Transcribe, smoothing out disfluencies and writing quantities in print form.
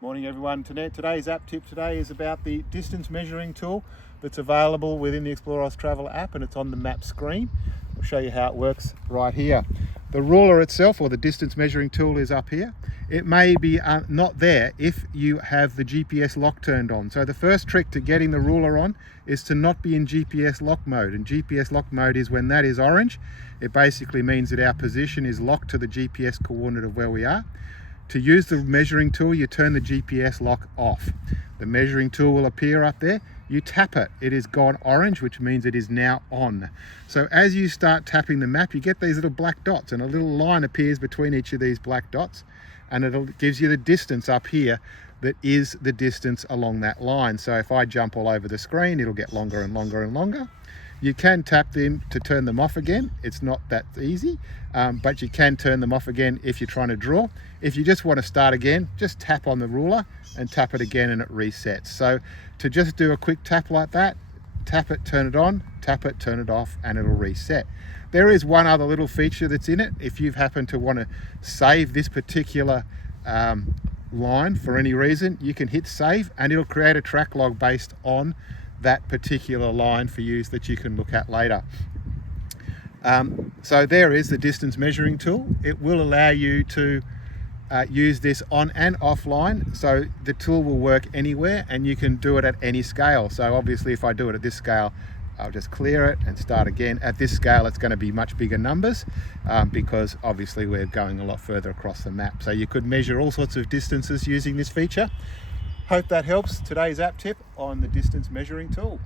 Morning everyone. Today's app tip today is about the distance measuring tool that's available within the ExplorOz Traveller app, and it's on the map screen. I'll show you how it works right here. The ruler itself, or the distance measuring tool, is up here. It may be not there if you have the GPS lock turned on. So the first trick to getting the ruler on is to not be in GPS lock mode. And GPS lock mode is when that is orange. It basically means that our position is locked to the GPS coordinate of where we are. To use the measuring tool, you turn the GPS lock off. The measuring tool will appear up there. You tap it. It is gone orange, which means it is now on. So as you start tapping the map, you get these little black dots, and a little line appears between each of these black dots, and it gives you the distance up here that is the distance along that line. So if I jump all over the screen, it'll get longer and longer and longer. You can tap them to turn them off again. It's not that easy, but you can turn them off again if you're trying to draw. If you just want to start again, just tap on the ruler and tap it again and it resets. So to just do a quick tap like that, tap it, turn it on, tap it, turn it off, and it'll reset. There is one other little feature that's in it. If you've happened to want to save this particular line for any reason, you can hit save and it'll create a track log based on that particular line for use that you can look at later. So there is the distance measuring tool. It will allow you to use this on and offline, so the tool will work anywhere and you can do it at any scale. So obviously if I do it at this scale, I'll just clear it and start again. At this scale it's going to be much bigger numbers because obviously we're going a lot further across the map. So you could measure all sorts of distances using this feature. Hope that helps. Today's app tip on the distance measuring tool.